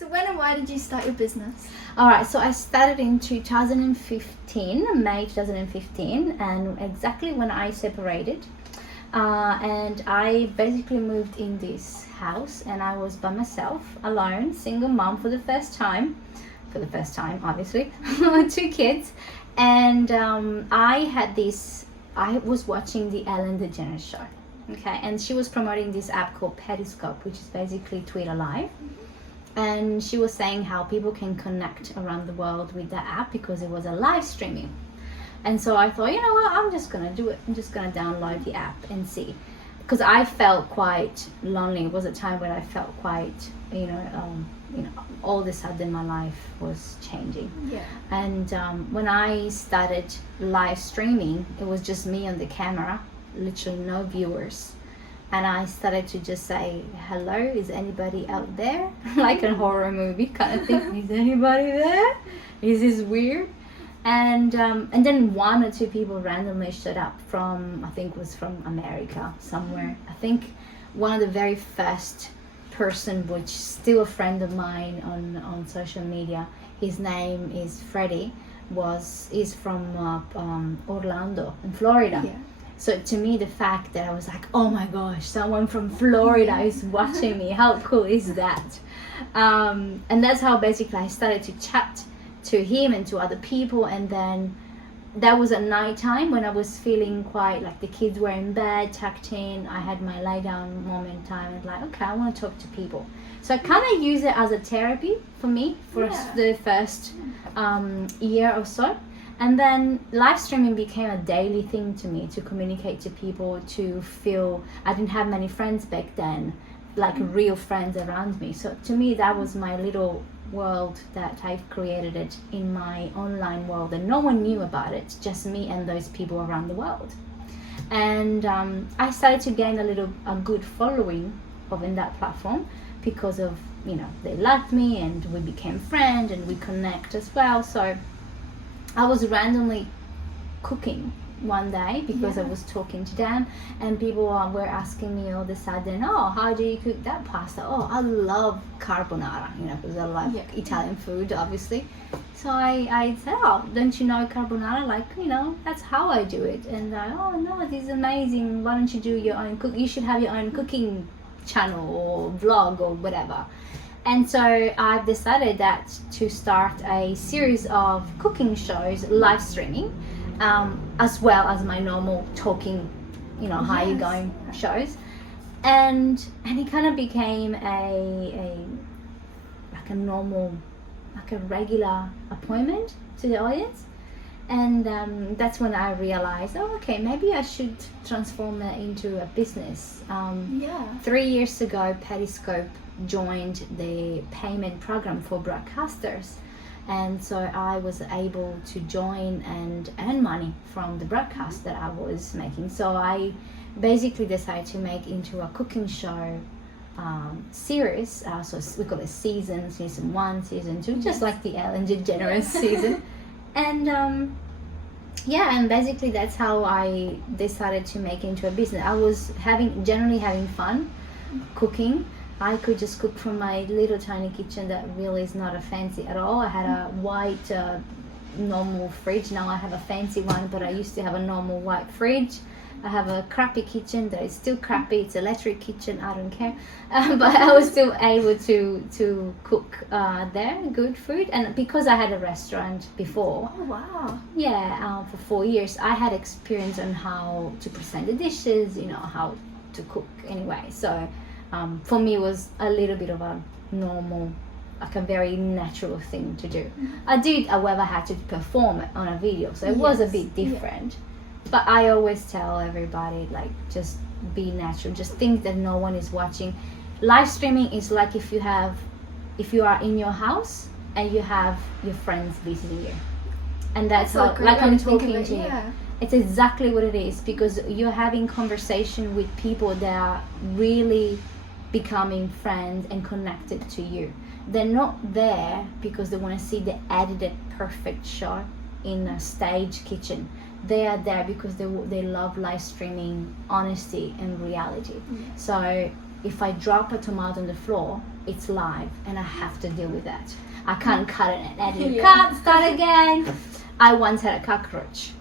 So when and why did you start your business? All right, so I started in 2015, May 2015, and exactly when I separated. And I basically moved in this house, and I was by myself, alone, single mom for the first time, obviously, 2 kids. And I was watching the Ellen DeGeneres show, okay, and she was promoting this app called Periscope, which is basically Twitter Live. And she was saying how people can connect around the world with that app because it was a live streaming. And so I thought, you know what, I'm just gonna do it. I'm just gonna download the app and see, because I felt quite lonely. It was a time when I felt quite, all of a sudden my life was changing. Yeah. And when I started live streaming, it was just me on the camera, literally no viewers. And I started to just say, hello, is anybody out there? Like a horror movie kind of thing. Is anybody there? Is this weird? And then 1 or 2 people randomly showed up from, I think was from America somewhere. I think one of the very first person, which is still a friend of mine on social media, his name is Freddie, is from Orlando in Florida. Yeah. So to me, the fact that I was like, oh my gosh, someone from Florida is watching me. How cool is that? And that's how basically I started to chat to him and to other people. And then that was at night time when I was feeling quite like the kids were in bed, tucked in. I had my lay down moment time and like, okay, I want to talk to people. So I kind of use it as a therapy for me for the first year or so. And then live streaming became a daily thing to me, to communicate to people, to feel. I didn't have many friends back then, like real friends around me. So to me, that was my little world that I've created it in my online world, and no one knew about it, just me and those people around the world. And I started to gain a good following in that platform because of, they liked me and we became friends and we connect as well. So I was randomly cooking one day because I was talking to them, and people were asking me all of a sudden, oh, how do you cook that pasta? Oh, I love carbonara, because I love Italian food, obviously. So I said, oh, don't you know carbonara? Like, that's how I do it. And oh no, this is amazing. Why don't you do your own cook? You should have your own cooking channel or vlog or whatever. And so I've decided that to start a series of cooking shows, live streaming, as well as my normal talking, how you going shows. And it kind of became a regular appointment to the audience. And that's when I realized, oh, okay, maybe I should transform that into a business. 3 years ago, Periscope joined the payment program for broadcasters, and so I was able to join and earn money from the broadcast that I was making. So I basically decided to make into a cooking show series. So we call it season 1, season 2, just like the Ellen DeGeneres season. And and basically that's how I decided to make it into a business. I was generally having fun cooking. I could just cook from my little tiny kitchen that really is not a fancy at all. I had a white normal fridge. Now I have a fancy one, but I used to have a normal white fridge. I have a crappy kitchen that is still crappy. It's electric kitchen, I don't care. But I was still able to cook there good food. And because I had a restaurant before. Oh, wow. Yeah, for 4 years, I had experience on how to present the dishes, how to cook anyway. So for me, it was a little bit of a normal, like a very natural thing to do. I did, however, had to perform it on a video, so it was a bit different. But I always tell everybody, like, just be natural. Just think that no one is watching. Live streaming is like if you are in your house and you have your friends visiting you, and that's how, like, I'm talking to you. It's exactly what it is, because you're having conversation with people that are really becoming friends and connected to you. They're not there because they want to see the edited perfect shot in a stage kitchen. They are there because they love live streaming honesty and reality. So if I drop a tomato on the floor, it's live and I have to deal with that. I can't cut it and edit, cut, start again. I once had a cockroach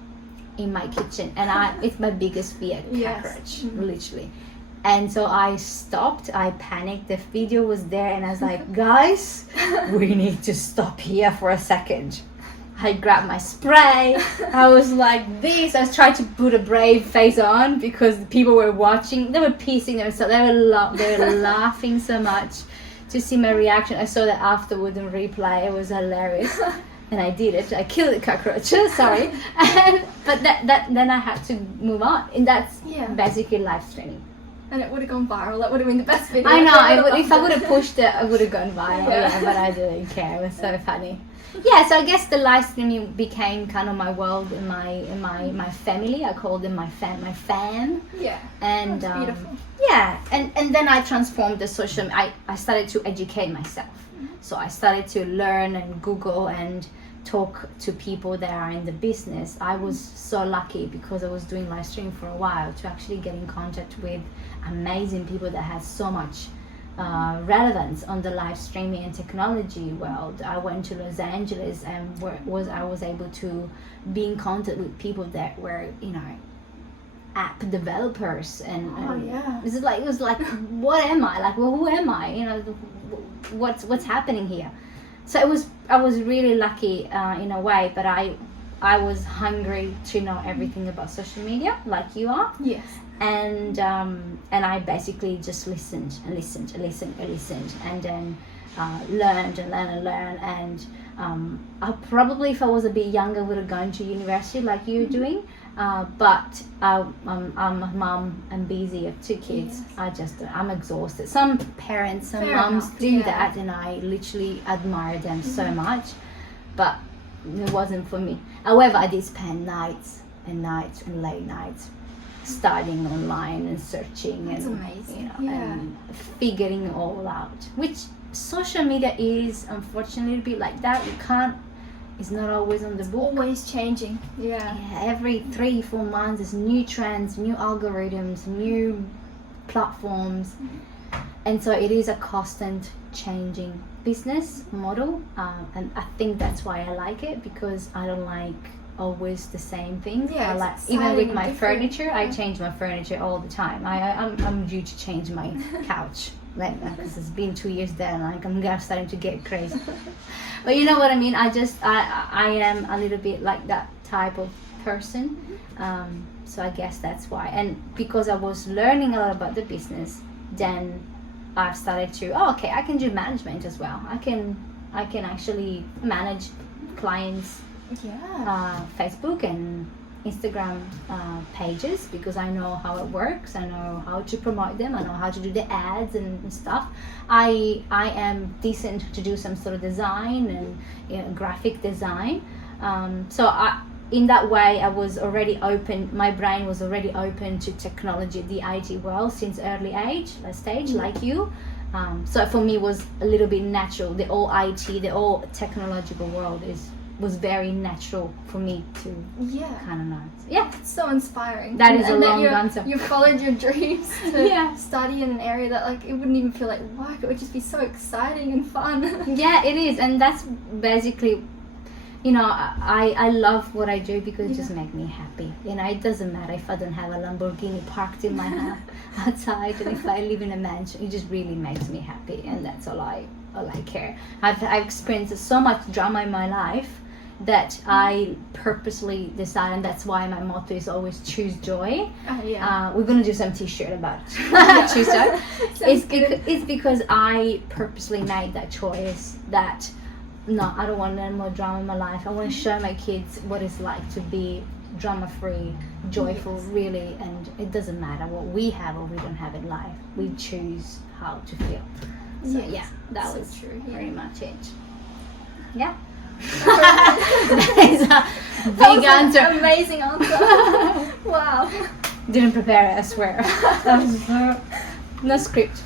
in my kitchen, and it's my biggest fear, cockroach, literally. And so I stopped, I panicked, the video was there, and I was like, guys, we need to stop here for a second. I grabbed my spray, I was like this, I was trying to put a brave face on because people were watching, they were piecing themselves, they were laughing so much to see my reaction. I saw that afterward in replay, it was hilarious. And I did it. I killed the cockroach. Sorry, but then I had to move on, and that's basically live streaming. And it would have gone viral. That would have been the best video. I know. If I would have pushed it, I would have gone viral. Yeah, but I didn't care. It was so funny. Yeah, so I guess the live streaming became kind of my world in my family. I called them my fam. Yeah. And that's beautiful. Yeah, and then I transformed the social. I started to educate myself. So I started to learn and Google and talk to people that are in the business. I was so lucky because I was doing live streaming for a while to actually get in contact with amazing people that had so much relevance on the live streaming and technology world. I went to Los Angeles and I was able to be in contact with people that were, app developers and it was like what am I, like, well, who am I, what's happening here. So I was really lucky in a way, but I was hungry to know everything about social media like you are. Yes. And I basically just listened and then learned and I probably, if I was a bit younger, would have gone to university like you're doing. But I'm a mum and busy. I have 2 kids. Yes. I'm exhausted. Some parents, some mums do that, and I literally admire them so much. But it wasn't for me. However, I did spend nights and late nights studying online and searching. That's amazing. And figuring it all out. Which social media is unfortunately a bit like that. You can't. It's not always on the book. Always changing. Yeah. Every 3-4 months, there's new trends, new algorithms, new platforms, and so it is a constant changing business model. And I think that's why I like it, because I don't like always the same things. Yeah, I like, even with my furniture, I change my furniture all the time. I'm due to change my couch. Because it's been 2 years there, and I'm starting to get crazy. But you know what I mean. I am a little bit like that type of person. So I guess that's why. And because I was learning a lot about the business, then I've started to. Okay, I can do management as well. I can actually manage clients. Yeah. Facebook and Instagram pages, because I know how it works. I know how to promote them. I know how to do the ads and stuff. I am decent to do some sort of design and graphic design. So in that way, I was already open. My brain was already open to technology, the IT world, since early stage, like you. So for me, it was a little bit natural. The all IT, the all technological world was very natural for me to kind of know. Yeah, it's so inspiring. That is a long answer. You followed your dreams to study in an area that, like, it wouldn't even feel like work. It would just be so exciting and fun. Yeah, it is, and that's basically, I love what I do because it just makes me happy. It doesn't matter if I don't have a Lamborghini parked in my house outside, and if I live in a mansion. It just really makes me happy, and that's all I care. I've experienced so much drama in my life that I purposely decide, and that's why my motto is always choose joy. We're gonna do some t-shirt about choose joy. It's because I purposely made that choice that no, I don't want any more drama in my life. I want to show my kids what it's like to be drama-free, joyful, really, and it doesn't matter what we have or we don't have in life. We choose how to feel. So that was true. Very much it. Yeah. That is a big answer. Amazing answer. Wow. Didn't prepare it, I swear. No script.